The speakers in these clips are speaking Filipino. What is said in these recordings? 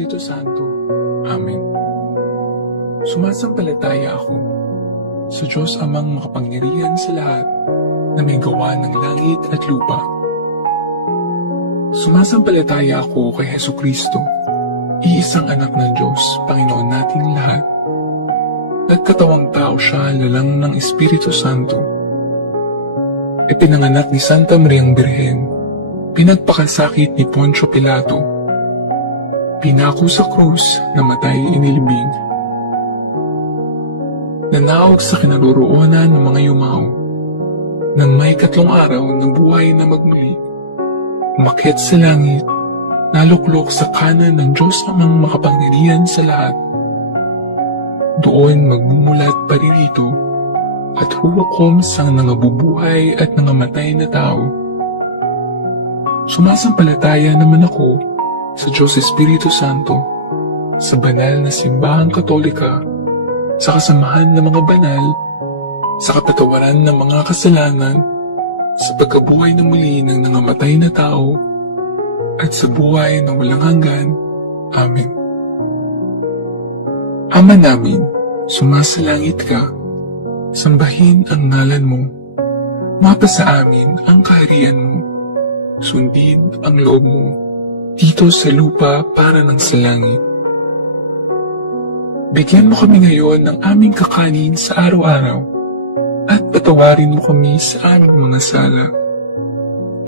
Espiritu Santo. Amen. Sumasampalataya ako sa Diyos Amang makapangyarihan sa lahat na may gawa ng langit at lupa. Sumasampalataya ako kay Hesukristo, iisang anak ng Diyos, Panginoon nating lahat. Nagkatawang tao siya lalang ng Espiritu Santo. Ipinanganak ni Santa Mariang Birhen, pinagpakasakit ni Poncio Pilato, pinako sa krus, namatay inilibing. Nanawag sa kinaroroonan ng mga yumao, nang may 3 araw ng buhay na magmuli, umakyat sa langit, naluklok sa kanan ng Diyos Amang makapangyarihan sa lahat. Doon magmumulat paririto at huhukom sa nangabubuhay at nangamatay na tao. Sumasampalataya naman ako sa Diyos Espiritu Santo, sa banal na simbahang katolika, sa kasamahan ng mga banal, sa kapatawaran ng mga kasalanan, sa pagkabuhay na muli ng nangamatay na tao, at sa buhay na walang hanggan. Amen. Ama namin, sumasalangit ka, sambahin ang ngalan mo, mapasa amin ang kaharian mo, sundin ang loob mo, dito sa lupa para ng sa langit. Bigyan mo kami ngayon ng aming kakanin sa araw-araw, at patawarin mo kami sa aming mga sala,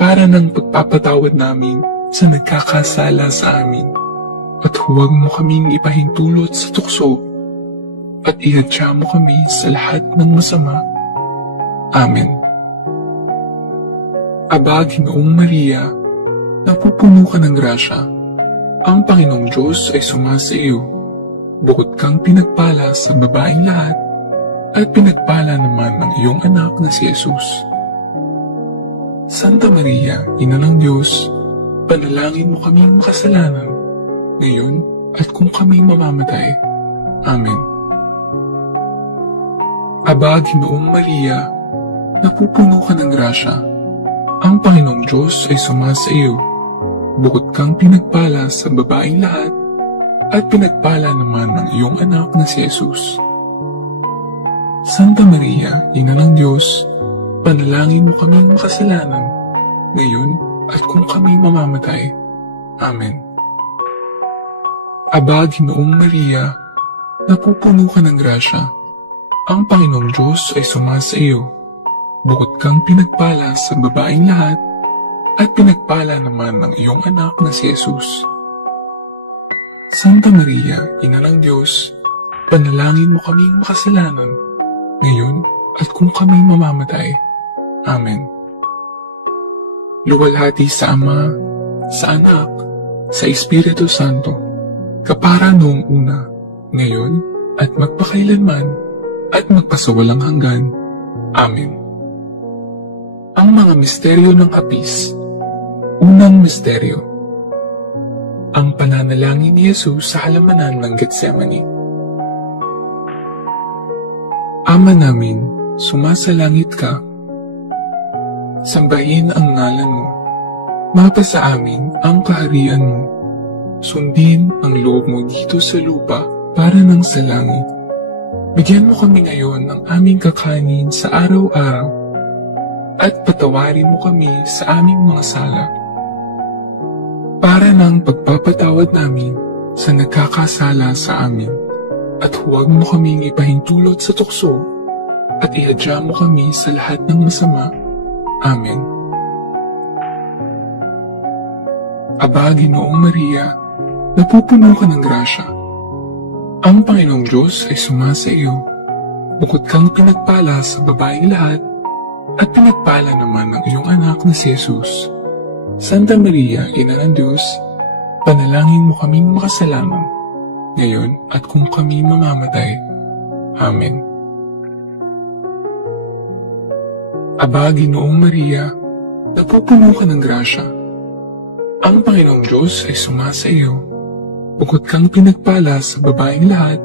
para ng pagpapatawad namin sa nagkakasala sa amin, at huwag mo kaming ipahintulot sa tukso, at ihadya mo kami sa lahat ng masama. Amen. Aba, Ginoong Maria, napupuno ka ng grasya, ang Panginoong Diyos ay sumasa iyo. Bukod kang pinagpala sa babaeng lahat, at pinagpala naman ng iyong anak na si Jesus. Santa Maria, Ina ng Diyos, panalangin mo kaming makasalanan, ngayon at kung kami mamamatay. Amen. Aba, Ginoong Maria, napupuno ka ng grasya, ang Panginoong Diyos ay sumasa iyo. Bukod kang pinagpala sa babaeng lahat, at pinagpala naman ng iyong anak na si Jesus. Santa Maria, Ina ng Diyos, panalangin mo kaming makasalanan, ngayon at kung kami mamamatay. Amen. Aba, Ginoong Maria, napupuno ka ng grasya, ang Panginoong Diyos ay sumasa iyo. Bukod kang pinagpala sa babaeng lahat, at pinagpala naman ng iyong anak na si Jesus. Santa Maria, Ina ng Diyos, panalangin mo kaming makasalanan, ngayon at kung kami mamamatay. Amen. Luwalhati sa Ama, sa Anak, sa Espiritu Santo, kapara noong una, ngayon at magpakailanman, at magpasawalang hanggan. Amen. Ang mga misteryo ng Apis. Unang misteryo, ang pananalangin ni Jesus sa halamanan ng Getsemani. Ama namin, sumasalangit ka. Sambahin ang ngalan mo. Mapasa amin ang kaharian mo. Sundin ang loob mo dito sa lupa para ng sa langit. Bigyan mo kami ngayon ng aming kakanin sa araw-araw, at patawarin mo kami sa aming mga sala, para ng pagpapatawad namin sa nagkakasala sa amin, at huwag mo kaming ipahintulot sa tukso, at ihadya mo kami sa lahat ng masama. Amen. Aba, Ginoong Maria, napupuno ka ng grasya, ang Panginoong Diyos ay sumasa iyo. Bukod kang pinagpala sa babaeng lahat, at pinagpala naman ng iyong anak na si Jesus. Santa Maria, Ina ng Diyos, panalangin mo kaming makasalanan, ngayon at kung kami mamamatay. Amen. Aba, Ginoong Maria, napupuno ka ng grasya, ang Panginoong Diyos ay sumasa iyo. Bukod kang pinagpala sa babaeng lahat,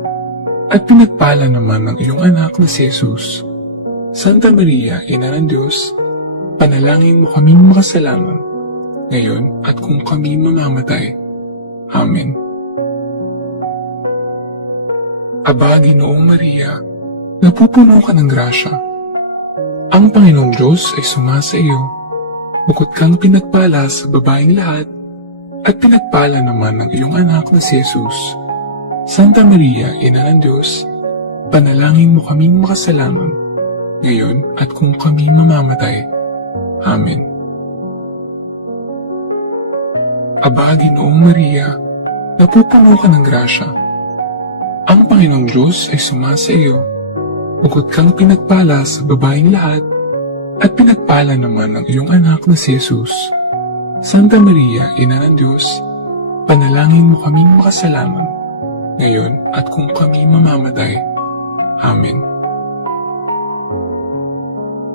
at pinagpala naman ng iyong anak na si Jesus. Santa Maria, Ina ng Diyos, panalangin mo kaming makasalanan, ngayon at kung kami mamamatay. Amen. Aba, Ginoong Maria, napupuno ka ng grasya. Ang Panginoong Diyos ay sumasa iyo. Bukod kang pinagpala sa babaeng lahat, at pinagpala naman ng iyong anak na si Jesus. Santa Maria, Ina ng Diyos, panalangin mo kaming makasalanan, ngayon at kung kami mamamatay. Amen. Aba, Ginoong Maria, napupuno ka ng grasya. Ang Panginoong Diyos ay sumasa iyo. Bukod kang pinagpala sa babaeng lahat, at pinagpala naman ng iyong anak na si Jesus. Santa Maria, Ina ng Diyos, panalangin mo kaming makasalanan, ngayon at kung kami mamamatay. Amen.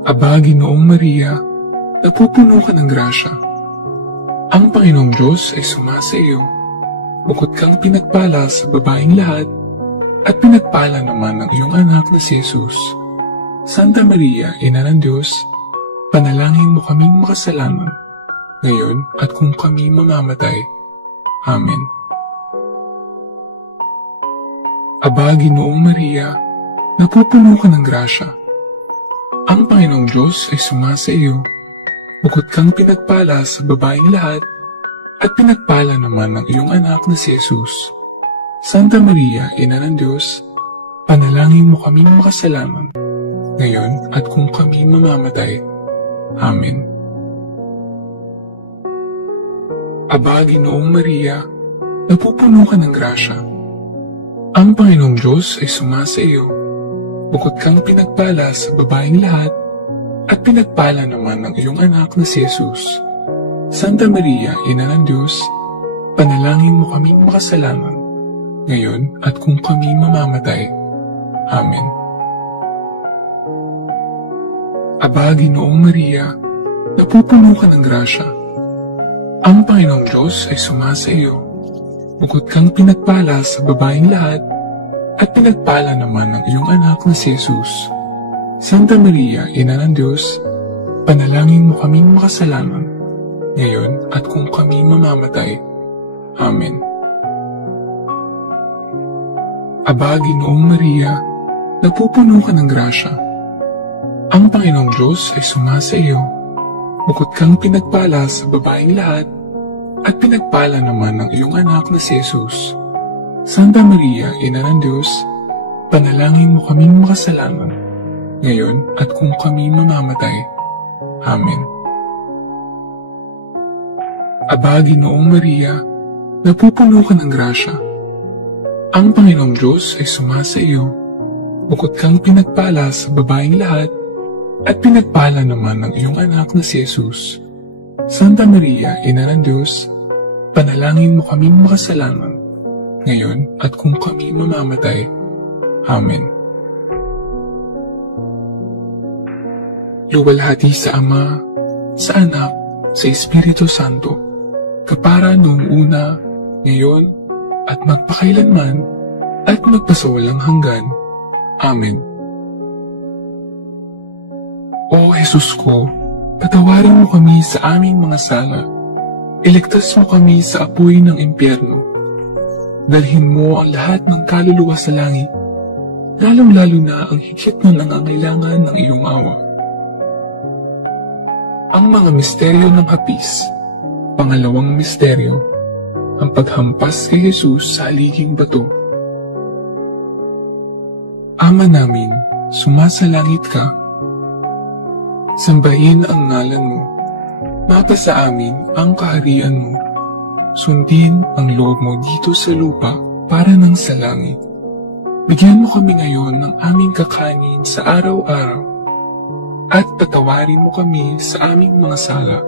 Aba, Ginoong Maria, napupuno ka ng grasya. Ang Panginoong Diyos ay sumasa iyo. Bukod kang pinagpala sa babaeng lahat, at pinagpala naman ng iyong anak na si Jesus. Santa Maria, Ina ng Diyos, panalangin mo kaming makasalanan, ngayon at kung kami mamamatay. Amen. Aba, Ginoong Maria, napupuno ka ng grasya. Ang Panginoong Diyos ay sumasa iyo. Bukod kang pinagpala sa babaeng lahat, at pinagpala naman ng iyong anak na si Jesus. Santa Maria, Ina ng Diyos, panalangin mo kaming makasalanan, ngayon at kung kami mamamatay. Amen. Aba, Ginoong Maria, napupuno ka ng grasya. Ang Panginoong Diyos ay sumasa iyo. Bukod kang pinagpala sa babaeng lahat, at pinagpala naman ng iyong anak na si Jesus. Santa Maria, Ina ng Diyos, panalangin mo kaming makasalanan, ngayon at kung kami mamamatay. Amen. Aba, Ginoong Maria, napupuno ka ng grasya. Ang Panginoong Diyos ay sumasa iyo. Bukod kang pinagpala sa babaeng lahat, at pinagpala naman ng iyong anak na si Jesus. Santa Maria, Ina ng Diyos, panalangin mo kaming makasalanan, ngayon at kung kami mamamatay. Amen. Aba, Ginoong Maria, napupuno ka ng grasya. Ang Panginoong Diyos ay sumasa iyo. Bukod kang pinagpala sa babaeng lahat, at pinagpala naman ng iyong anak na si Jesus. Santa Maria, Ina ng Diyos, panalangin mo kaming makasalanan, ngayon at kung kami mamamatay. Amen. Aba, Ginoong Maria, napupuno ka ng grasya. Ang Panginoong Diyos ay sumasa iyo. Bukod kang pinagpala sa babaeng lahat, at pinagpala naman ng iyong anak na si Jesus. Santa Maria, Ina ng Diyos, panalangin mo kaming makasalanan, ngayon at kung kami mamamatay. Amen. Luwalhati sa Ama, sa Anak, sa Espiritu Santo, kapara noong una, ngayon, at magpakailanman, at magpasawalang hanggan. Amen. O Jesus ko, patawarin mo kami sa aming mga sala, iligtas mo kami sa apoy ng impyerno, dalhin mo ang lahat ng kaluluwa sa langit, lalong-lalo na ang higit na nangangailangan ng iyong awa. Ang mga misteryo ng hapis. Pangalawang misteryo, ang paghampas kay Jesus sa haliging bato. Ama namin, sumasalangit ka. Sambahin ang ngalan mo. Mapasa amin ang kaharian mo. Sundin ang loob mo dito sa lupa para nang sa langit. Bigyan mo kami ngayon ng aming kakanin sa araw-araw, at patawarin mo kami sa aming mga sala,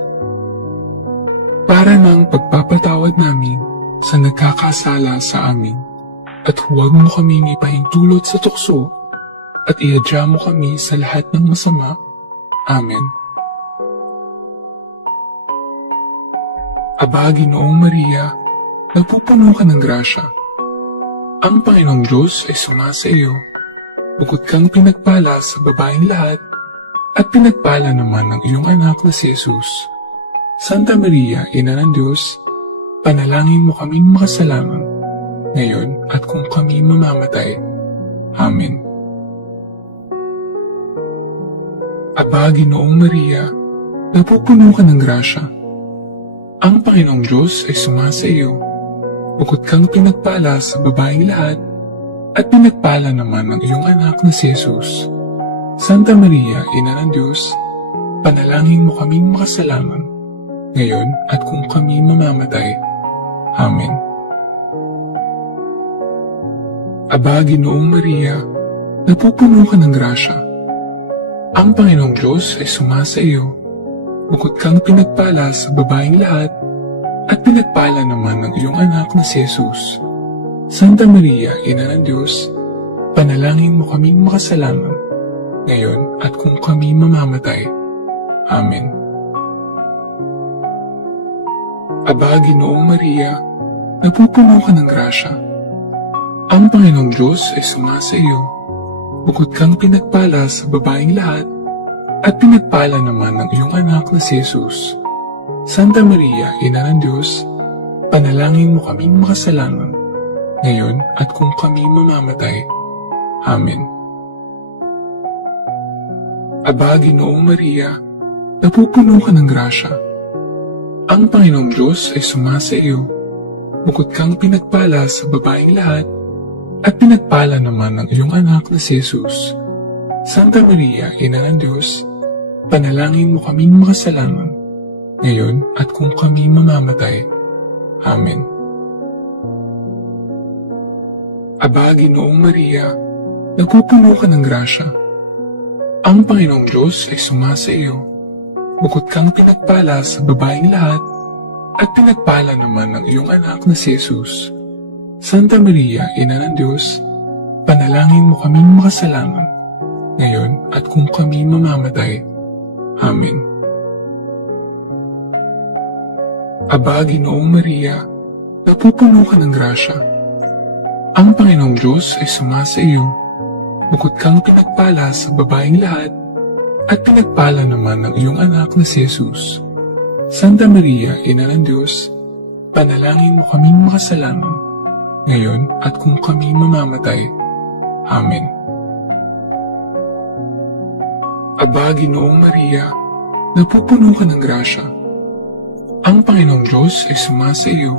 para ng pagpapatawad namin sa nagkakasala sa amin, at huwag mo kaming ipahintulot sa tukso, at iadya mo kami sa lahat ng masama. Amen. Aba, Ginoong Maria, napupuno ka ng grasya. Ang Panginoong Diyos ay sumasa iyo. Bukod kang pinagpala sa babaeng lahat, at pinagpala naman ng iyong anak na si Jesus. Santa Maria, Ina ng Diyos, panalangin mo kaming makasalanan, ngayon at kung kami mamamatay. Amen. Aba, Ginoong Maria, napupuno ka ng grasya. Ang Panginoong Diyos ay sumasa iyo. Bukod kang pinagpala sa babaeng lahat, at pinagpala naman ng iyong anak na si Jesus. Santa Maria, Ina ng Diyos, panalangin mo kaming makasalanan, ngayon at kung kami mamamatay. Amen. Aba, Ginoong Maria, napupuno ka ng grasya. Ang Panginoong Diyos ay sumasa iyo. Bukod kang pinagpala sa babaeng lahat, at pinagpala naman ng iyong anak na si Jesus. Santa Maria, Ina ng Diyos, panalangin mo kaming makasalanan, ngayon at kung kami mamamatay. Amen. Aba, Ginoong Maria, napupuno ka ng grasya. Ang Panginoong Diyos ay sumasa iyo. Bukod kang pinagpala sa babaeng lahat, at pinagpala naman ng iyong anak na si Jesus. Santa Maria, Ina ng Diyos, panalangin mo kaming makasalanan, ngayon at kung kami mamamatay. Amen. Aba, Ginoong Maria, napupuno ka ng grasya. Ang Panginoong Diyos ay sumasa iyo. Bukod kang pinagpala sa babaeng lahat, at pinagpala naman ng iyong anak na si Jesus. Santa Maria, Ina ng Diyos, panalangin mo kaming makasalanan, ngayon at kung kami mamamatay. Amen. Aba, Ginoong Maria, napupuno ka ng grasya. Ang Panginoong Diyos ay sumasa iyo. Bukod kang pinagpala sa babaeng lahat, at pinagpala naman ng iyong anak na si Jesus. Santa Maria, Ina ng Diyos, panalangin mo kaming makasalanan, ngayon at kung kami mamamatay. Amen. Aba, Ginoong Maria, napupuno ka ng grasya. Ang Panginoong Diyos ay sumasa iyo. Bukod kang pinagpala sa babaeng lahat, at pinagpala naman ng iyong anak na si Jesus. Santa Maria, Ina ng Diyos, panalangin mo kaming makasalanan, ngayon at kung kami mamamatay. Amen. Aba, Ginoong Maria, napupuno ka ng grasya. Ang Panginoong Diyos ay sumasa iyo.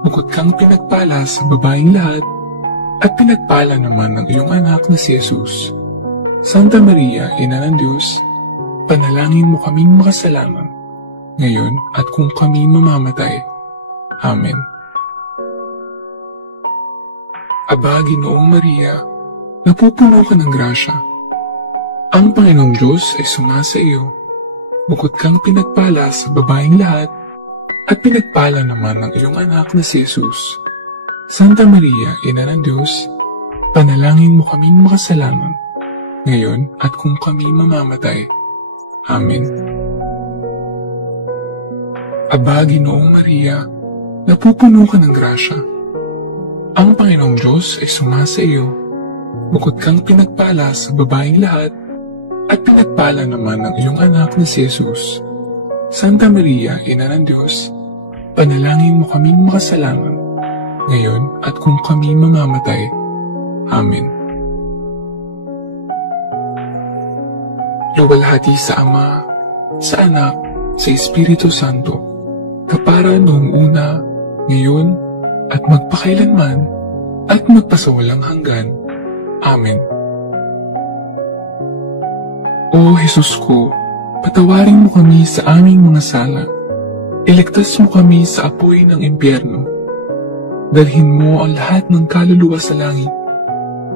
Bukod kang pinagpala sa babaeng lahat, at pinagpala naman ng iyong anak na si Jesus. Santa Maria, Ina ng Diyos, panalangin mo kaming makasalanan, ngayon at kung kami mamamatay. Amen. Aba, Ginoong Maria, napupuno ka ng grasya. Ang Panginoong Diyos ay sumasa iyo. Bukod kang pinagpala sa babaeng lahat, at pinagpala naman ng iyong anak na si Jesus. Santa Maria, Ina ng Diyos, panalangin mo kaming makasalanan, ngayon at kung kami mamamatay. Amen. Aba, Ginoong Maria, napupuno ka ng grasya. Ang Panginoong Diyos ay sumasa iyo. Bukod kang pinagpala sa babaeng lahat, at pinagpala naman ng iyong anak na si Jesus. Santa Maria, Ina ng Diyos, panalangin mo kaming makasalanan, ngayon at kung kami mamamatay. Amen. Luwalhati sa Ama, sa Anak, sa Espiritu Santo, kapara noong una, ngayon, at magpakailanman, at magpasawalang hanggan. Amen. O Jesus ko, patawarin mo kami sa aming mga sala. Iligtas mo kami sa apoy ng impyerno. Dalhin mo ang lahat ng kaluluwa sa langit,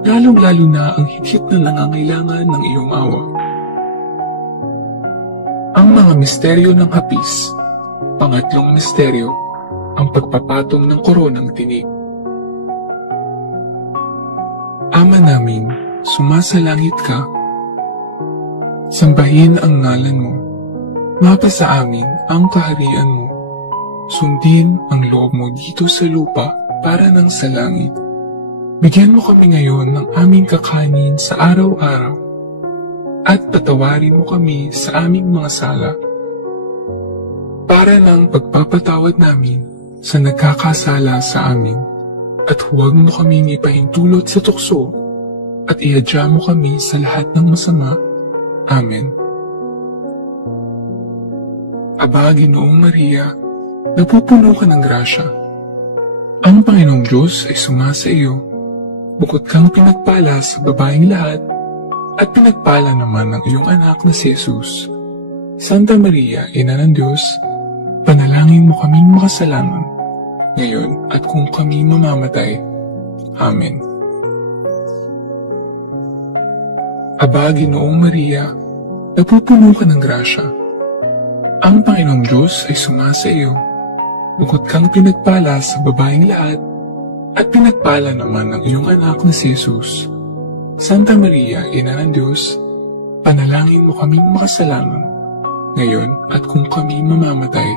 lalong-lalo na ang higit na nangangailangan ng iyong awa. Ang mga misteryo ng hapis. Pangatlong misteryo, ang pagpapatong ng koronang tinik. Ama namin, sumasalangit ka. Sambahin ang ngalan mo. Mapasa amin ang kaharian mo. Sundin ang loob mo dito sa lupa para ng sa langit. Bigyan mo kami ngayon ng aming kakanin sa araw-araw. At patawarin mo kami sa aming mga sala. Para ng pagpapatawad namin sa nagkakasala sa amin, at huwag mo kami ipahintulot sa tukso, at ihadya mo kami sa lahat ng masama. Amen. Aba, Ginoong Maria, napupuno ka ng grasya. Ang Panginoong Diyos ay sumasa iyo. Bukod kang pinagpala sa babaeng lahat, at pinagpala naman ng iyong anak na si Jesus. Santa Maria, Ina ng Diyos, panalangin mo kaming makasalanan, ngayon at kung kami mamamatay. Amen. Aba, Ginoong Maria, napupuno ka ng grasya. Ang Panginoong Diyos ay sumasa iyo. Bukod kang pinagpala sa babaeng lahat, at pinagpala naman ng iyong anak na si Jesus. Santa Maria, Ina ng Diyos, panalangin mo kaming makasalanan, ngayon at kung kami mamamatay.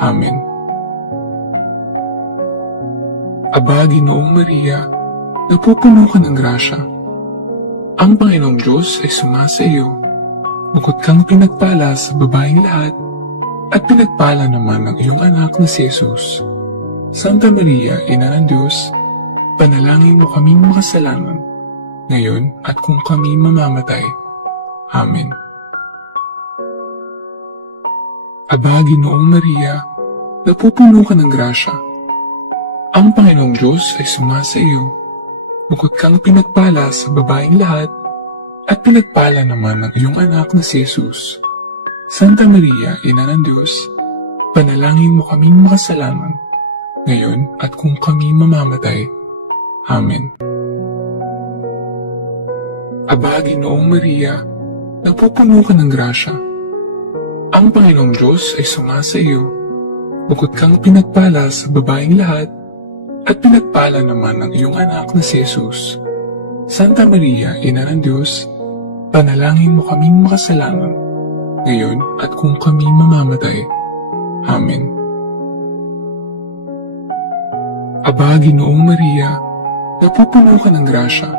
Amen. Aba, Ginoong Maria, napupuno ka ng grasya. Ang Panginoong Diyos ay sumasa iyo. Bukod kang pinagpala sa babaeng lahat, at pinagpala naman ng iyong anak na si Jesus. Santa Maria, Ina ng Diyos, panalangin mo kaming makasalanan, ngayon at kung kami mamamatay. Amen. Aba, Ginoong Maria, napupuno ka ng grasya. Ang Panginoong Diyos ay sumasa iyo. Bukod kang pinagpala sa babaeng lahat, at pinagpala naman ng iyong anak na si Jesus. Santa Maria, Ina ng Diyos, panalangin mo kaming makasalanan, ngayon at kung kami mamamatay. Amen. Aba, Ginoong Maria, napupuno ka ng grasya. Ang Panginoong Diyos ay sumasa iyo. Bukod kang pinagpala sa babaeng lahat, at pinagpala naman ng iyong anak na si Jesus. Santa Maria, Ina ng Diyos, panalangin mo kaming makasalanan, ngayon at kung kami mamamatay. Amen. Aba, Ginoong Maria, napupuno ka ng grasya.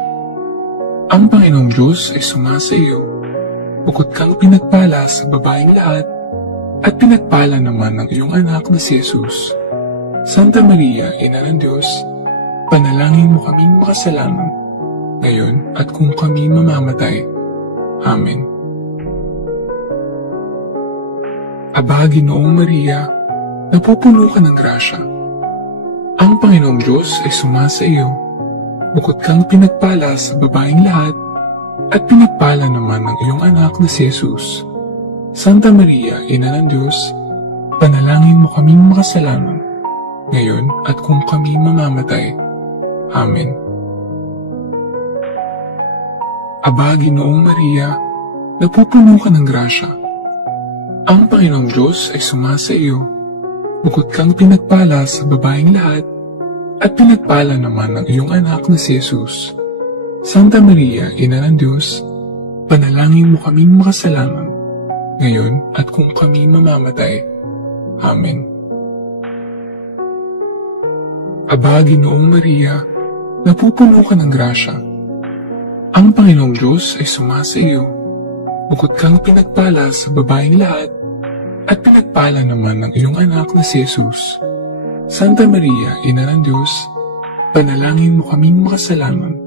Ang Panginoong Diyos ay sumasa iyo. Bukod kang pinagpala sa babaeng lahat, at pinagpala naman ng iyong anak na si Jesus. Santa Maria, Ina ng Diyos, panalangin mo kaming makasalanan, ngayon at kung kami mamamatay. Amen. Aba, Ginoong Maria, napupuno ka ng grasya. Ang Panginoong Diyos ay sumasa iyo. Bukod kang pinagpala sa babaeng lahat, at pinagpala naman ng iyong anak na si Jesus. Santa Maria, Ina ng Diyos, panalangin mo kaming makasalanan, ngayon at kung kami mamamatay. Amen. Aba, Ginoong Maria, napupuno ka ng grasya. Ang Panginoong Diyos ay sumasa iyo. Bukod kang pinagpala sa babaeng lahat, at pinagpala naman ng iyong anak na si Jesus. Santa Maria, Ina ng Diyos, panalangin mo kaming makasalanan, ngayon at kung kami mamamatay. Amen. Aba, Ginoong Maria, napupuno ka ng grasya. Ang Panginoong Diyos ay sumasa iyo. Bukod kang pinagpala sa babaeng lahat, at pinagpala naman ng iyong anak na si Jesus. Santa Maria, Ina ng Diyos, panalangin mo kaming makasalanan,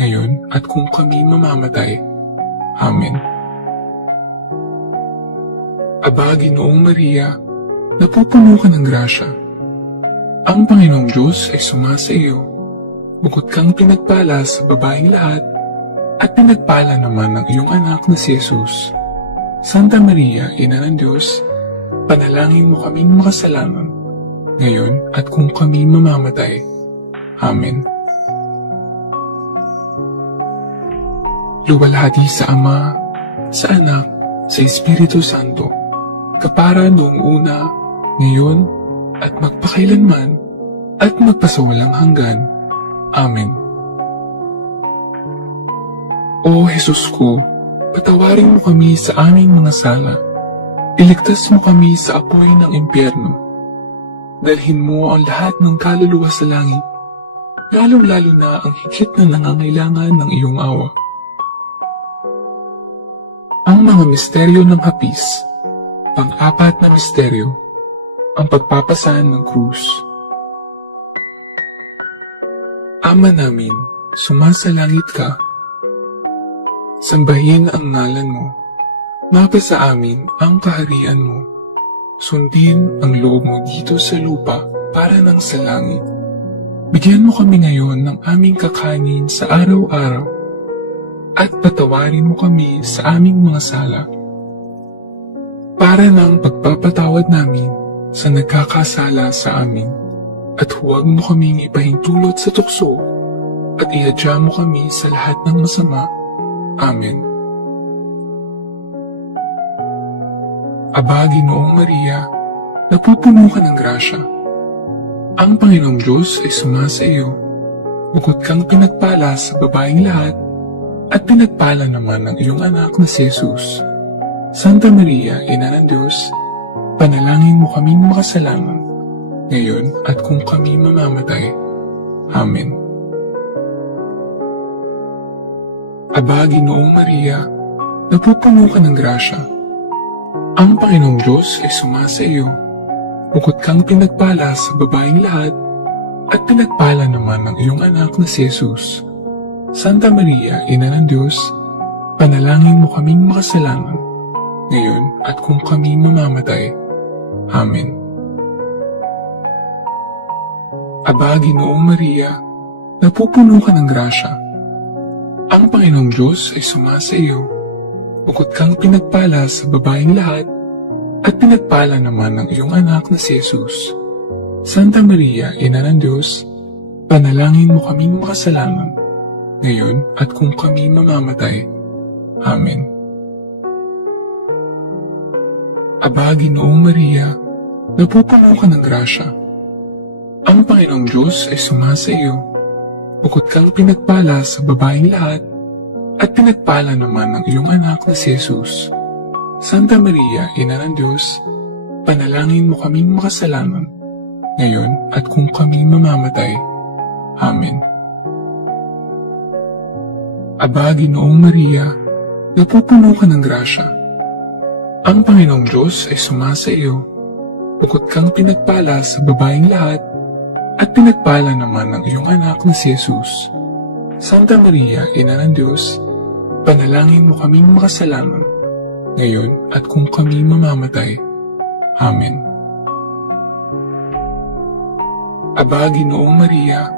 ngayon at kung kami mamamatay. Amen. Aba, Ginoong Maria, napupuno ka ng grasya. Ang Panginoong Diyos ay sumasa iyo. Bukod kang pinagpala sa babaeng lahat, at pinagpala naman ng iyong anak na si Jesus. Santa Maria, Ina ng Diyos, panalangin mo kaming makasalanan, ngayon at kung kami mamamatay. Amen. Luwalhati sa Ama, sa Anak, sa Espiritu Santo, kapara noong una, ngayon, at magpakailanman, at magpasawalang hanggan. Amen. O Jesus ko, patawarin mo kami sa aming mga sala. Iligtas mo kami sa apoy ng impyerno. Dalhin mo ang lahat ng kaluluwa sa langit, lalong-lalo na ang higit na nangangailangan ng iyong awa. Ang mga misteryo ng hapis. Pang-apat na misteryo, ang pagpapasan ng krus. Ama namin, sumasalangit ka, Sambahin ang ngalan mo. Mapasa amin ang kaharian mo. Sundin ang loob mo dito sa lupa para nang sa langit. Bigyan mo kami ngayon ng aming kakanin sa araw-araw at patawarin mo kami sa aming mga sala para nang pagpapatawad namin sa nagkakasala sa amin at huwag mo kaming ipahintulot sa tukso at ihadya mo kami sa lahat ng masama. Amen. Aba, Ginoong Maria, napupuno ka ng grasya. Ang Panginoong Diyos ay sumasa iyo. Bukod kang pinagpala sa babaeng lahat, at pinagpala naman ng iyong anak na si Jesus. Santa Maria, Ina ng Diyos, panalangin mo kaming makasalanan, ngayon at kung kami mamamatay. Amen. Aba, Ginoong Maria, napupuno ka ng grasya. Ang Panginoong Diyos ay sumasa iyo. Bukod kang pinagpala sa babaeng lahat, at pinagpala naman ng iyong anak na si Jesus. Santa Maria, Ina ng Diyos, panalangin mo kaming makasalanan, ngayon at kung kami mamamatay. Amen. Aba, Ginoong Maria, napupuno ka ng grasya. Ang Panginoong Diyos ay sumasa iyo. Bukod kang pinagpala sa babaeng lahat, at pinagpala naman ng iyong anak na si Jesus. Santa Maria, Ina ng Diyos, panalangin mo kaming makasalanan, ngayon at kung kami mamamatay. Amen. Aba, Ginoong Maria, napupuno ka ng grasya. Ang Panginoong Diyos ay sumasa iyo. Bukod kang pinagpala sa babaeng lahat, at pinagpala naman ng iyong anak na si Jesus. Santa Maria, Ina ng Diyos, panalangin mo kaming makasalanan, ngayon at kung kami mamamatay. Amen. Aba, Ginoong Maria, napupuno ka ng grasya. Ang Panginoong Diyos ay sumasa iyo. Bukod kang pinagpala sa babaeng lahat, at pinagpala naman ng iyong anak na si Jesus. Santa Maria, Ina ng Diyos, panalangin mo kaming makasalanan, ngayon at kung kami mamamatay. Amen. Aba, Ginoong Maria,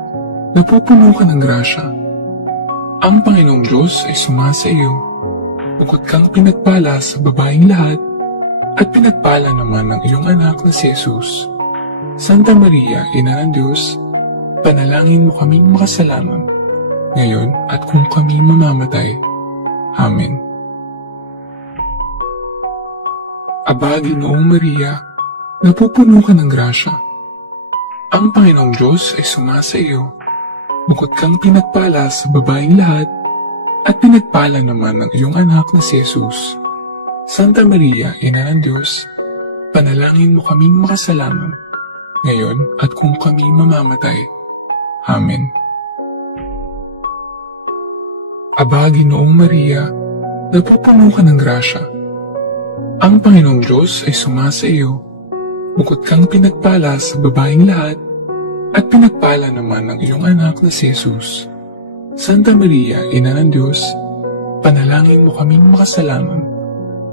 napupuno ka ng grasya. Ang Panginoong Diyos ay sumasa iyo. Bukod kang pinagpala sa babaeng lahat, at pinagpala naman ng iyong anak na si Jesus. Santa Maria, Ina ng Diyos, panalangin mo kaming makasalanan, ngayon at kung kami mamamatay. Amen. Aba, Ginoong Maria, napupuno ka ng grasya. Ang Panginoong Diyos ay sumasa iyo. Bukod kang pinagpala sa babaeng lahat, at pinagpala naman ng iyong anak na si Jesus. Santa Maria, Ina ng Diyos, panalangin mo kaming makasalanan, ngayon at kung kami mamamatay. Amen. Aba, Ginoong Maria, napupuno ka ng grasya. Ang Panginoong Diyos ay sumasa iyo. Bukod kang pinagpala sa babaeng lahat, at pinagpala naman ng iyong anak na si Jesus. Santa Maria, Ina ng Diyos, panalangin mo kaming makasalanan,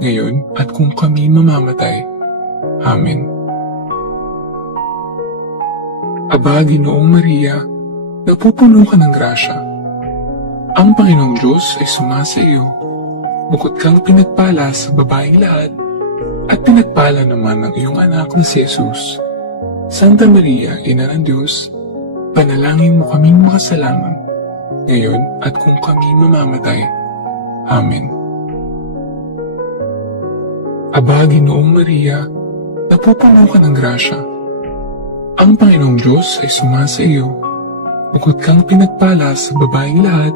ngayon at kung kami mamamatay. Amen. Aba, Ginoong Maria, napupuno ka ng grasya. Ang Panginoong Diyos ay sumasa iyo. Bukod kang pinagpala sa babaeng lahat, at pinagpala naman ng iyong anak na si Jesus. Santa Maria, Ina ng Diyos, panalangin mo kaming makasalanan, ngayon at kung kami mamamatay. Amen. Aba, Ginoong Maria, napupuno ka ng grasya. Ang Panginoong Diyos ay sumasa iyo. Bukod kang pinagpala sa babaeng lahat,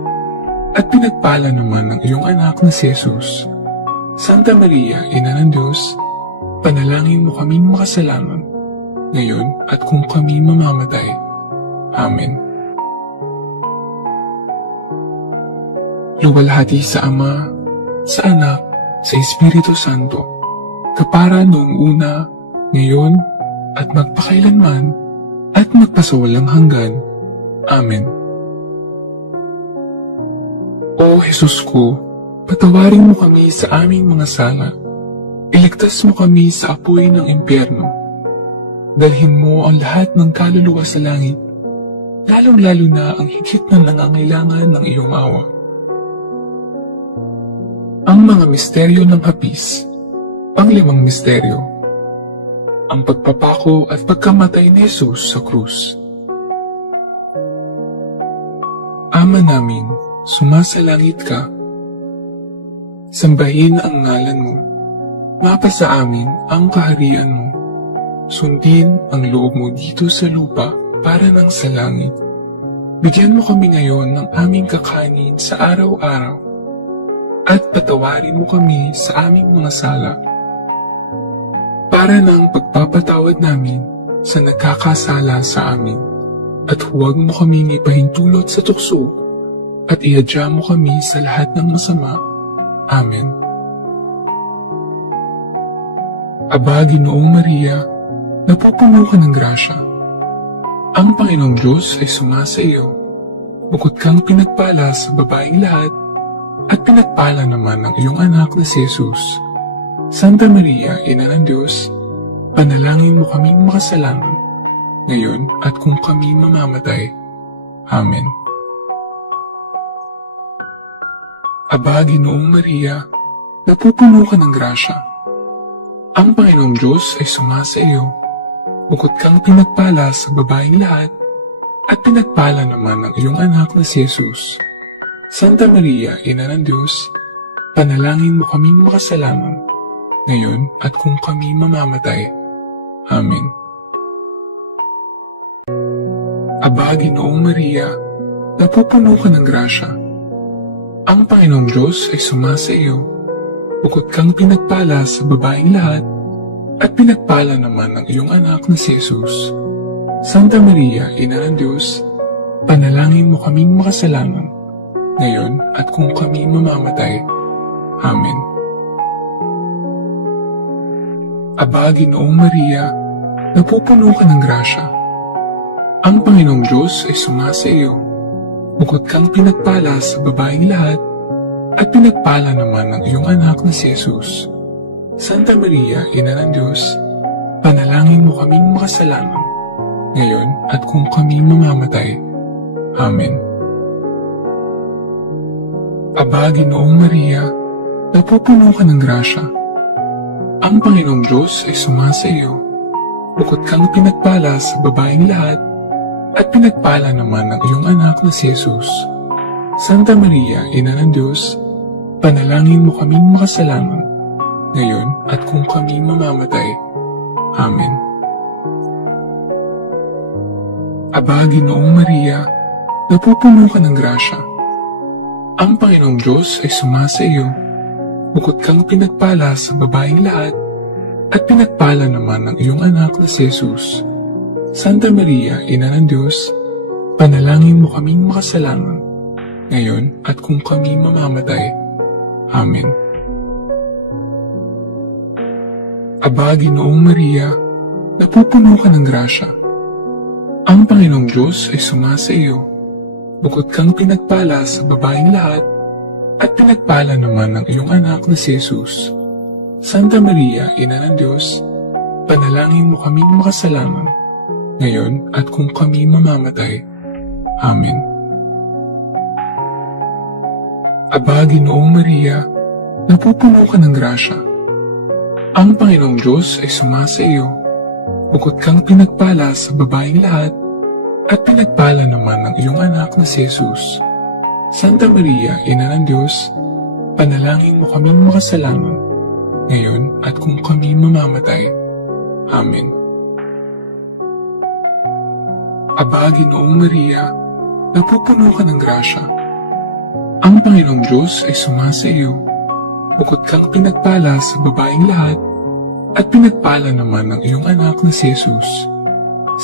at pinagpala naman ng iyong anak na si Jesus. Santa Maria, Ina ng Diyos, panalangin mo kaming makasalanan, ngayon at kung kami mamamatay. Amen. Luwalhati sa Ama, sa Anak, sa Espiritu Santo, kapara noong una, ngayon, at magpakailanman, at magpasawalang hanggan. Amen. O Jesus ko, patawarin mo kami sa aming mga sala. Iligtas mo kami sa apoy ng impyerno. Dalhin mo ang lahat ng kaluluwa sa langit, lalong-lalo na ang higit na nangangailangan ng iyong awa. Ang mga misteryo ng hapis. Panglimang misteryo. Ang pagpapako at pagkamatay ni Jesus sa krus. Ama namin, sumasalangit ka. Sambahin ang ngalan mo. Mapasa amin ang kaharian mo. Sundin ang loob mo dito sa lupa para nang sa langit. Bigyan mo kami ngayon ng aming kakanin sa araw-araw. At patawarin mo kami sa aming mga sala. Para nang pagpapatawad namin sa nagkakasala sa amin. At huwag mo kaming ipahintulot sa tukso at ihadya mo kami sa lahat ng masama. Amen. Aba, Ginoong Maria, napupuno ka ng grasya. Ang Panginoong Diyos ay sumasa iyo. Bukod kang pinagpala sa babaeng lahat, at pinagpala naman ng iyong anak na si Jesus. Santa Maria, Ina ng Diyos, panalangin mo kaming makasalanan, ngayon at kung kami mamamatay. Amen. Aba, Ginoong Maria, napupuno ka ng grasya. Ang Panginoong Diyos ay sumasa iyo. Bukod kang pinagpala sa babaeng lahat, at pinagpala naman ng iyong anak na si Jesus. Santa Maria, Ina ng Diyos, panalangin mo kaming makasalanan, ngayon at kung kami mamamatay. Amen. Aba, Ginoong Maria, napupuno ka ng grasya. Ang Panginoong Diyos ay sumasa iyo. Bukod kang pinagpala sa babaeng lahat, at pinagpala naman ng iyong anak na si Jesus. Santa Maria, Ina ng Diyos, panalangin mo kaming makasalanan, ngayon at kung kami mamamatay. Amen. Aba, Ginoong Maria, napupuno ka ng grasya. Ang Panginoong Diyos ay sumasa iyo. Bukod kang pinagpala sa babaeng lahat, at pinagpala naman ng iyong anak na si Jesus. Santa Maria, Ina ng Diyos, panalangin mo kaming makasalanan, ngayon at kung kami mamamatay. Amen. Aba, Ginoong Maria, napupuno ka ng grasya. Ang Panginoong Diyos ay sumasa iyo. Bukod kang pinagpala sa babaeng lahat, at pinagpala naman ng iyong anak na si Jesus. Santa Maria, Ina ng Diyos, panalangin mo kaming makasalanan, ngayon at kung kami mamamatay. Amen. Aba, Ginoong Maria, napupuno ka ng grasya. Ang Panginoong Diyos ay sumasa iyo. Bukod kang pinagpala sa babaeng lahat, at pinagpala naman ng iyong anak na si Jesus. Santa Maria, Ina ng Diyos, panalangin mo kaming makasalanan, ngayon at kung kami mamamatay. Amen. Aba, Ginoong Maria, napupuno ka ng grasya. Ang Panginoong Diyos ay sumasa iyo. Bukod kang pinagpala sa babaeng lahat, at pinagpala naman ng iyong anak na si Jesus. Santa Maria, Ina ng Diyos, panalangin mo kaming makasalanan, ngayon at kung kami mamamatay. Amen. Aba, Ginoong Maria, napupuno ka ng grasya. Ang Panginoong Diyos ay sumasa iyo. Bukod kang pinagpala sa babaeng lahat, at pinagpala naman ng iyong anak na si Jesus. Santa Maria, Ina ng Diyos, panalangin mo kaming makasalanan, ngayon at kung kami mamamatay. Amen. Aba, Ginoong Maria, napupuno ka ng grasya. Ang Panginoong Diyos ay sumasa iyo. Bukod kang pinagpala sa babaeng lahat, at pinagpala naman ng iyong anak na si Jesus.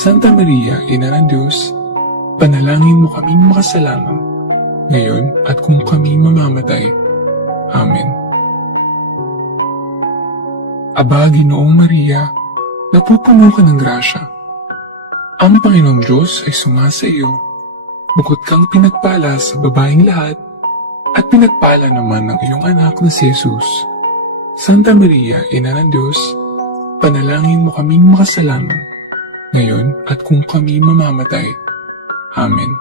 Santa Maria, Ina ng Diyos, panalangin mo kaming makasalanan, ngayon at kung kami mamamatay. Amen. Aba, Ginoong Maria, napupuno ka ng grasya. Ang Panginoong Diyos ay sumasa iyo. Bukod kang pinagpala sa babaeng lahat, at pinagpala naman ng iyong anak na si Jesus. Santa Maria, Ina ng Diyos, panalangin mo kaming makasalanan, ngayon at kung kami mamamatay. Amen.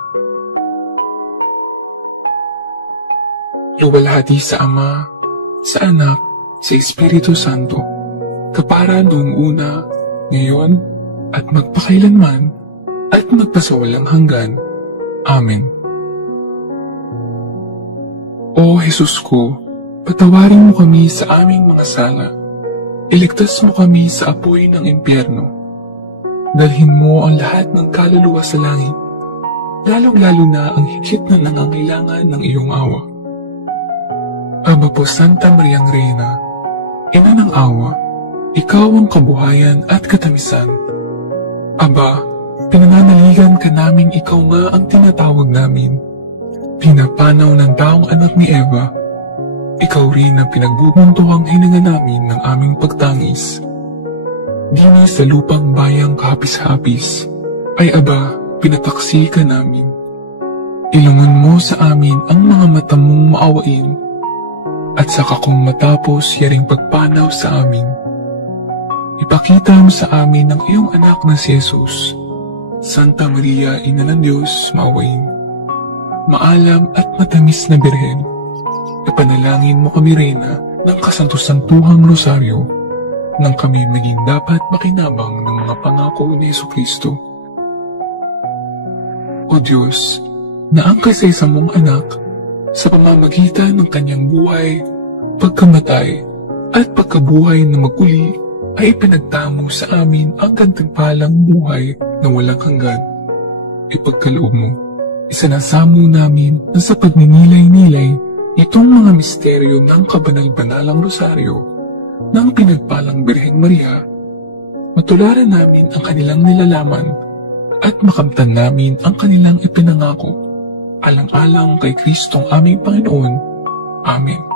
Luwalhati sa Ama, sa Anak, sa Espiritu Santo, kapara noong una, ngayon, at magpakailanman, at magpasawalang hanggan. Amen. O Jesus ko, patawarin mo kami sa aming mga sala. Iligtas mo kami sa apoy ng impyerno. Dalhin mo ang lahat ng kaluluwa sa langit, lalong-lalo na ang higit na nangangailangan ng iyong awa. Aba po Santa Mariang Reyna, Ina ng awa, ikaw ang kabuhayan at katamisan. Aba, pinananaligan ka namin ikaw nga ang tinatawag namin. Pinapanaw ng taong anak ni Eva, ikaw rin ang pinagbubuntuhang hininga namin ng aming pagtangis. Dini sa lupang bayang kahapis-hapis, ay aba, pinapaksi ka namin. Ilungan mo sa amin ang mga mata mong maawain, at saka kung matapos yaring pagpanaw sa amin, ipakita mo sa amin ang iyong anak na si Jesus. Santa Maria, Ina ng Diyos, maawain. Maalam at matamis na Birhen, ipanalangin mo kami, Reyna, ng kasanto-santuhang rosaryo, nang kami maging dapat makinabang ng mga pangako ni Jesucristo. O Diyos, na ang kasaysa mong anak, sa pamamagitan ng kanyang buhay, pagkamatay, at pagkabuhay na maguli, ay ipinagtamo sa amin ang gantimpalang buhay na walang hanggan. Ipagkaloob mo, isinasamo namin na sa pagninilay-nilay itong mga misteryo ng kabanal-banalang rosaryo ng pinagpalang Birheng Maria, matularan namin ang kanilang nilalaman at makamtan namin ang kanilang ipinangako, alang-alang kay Kristong aming Panginoon. Amen.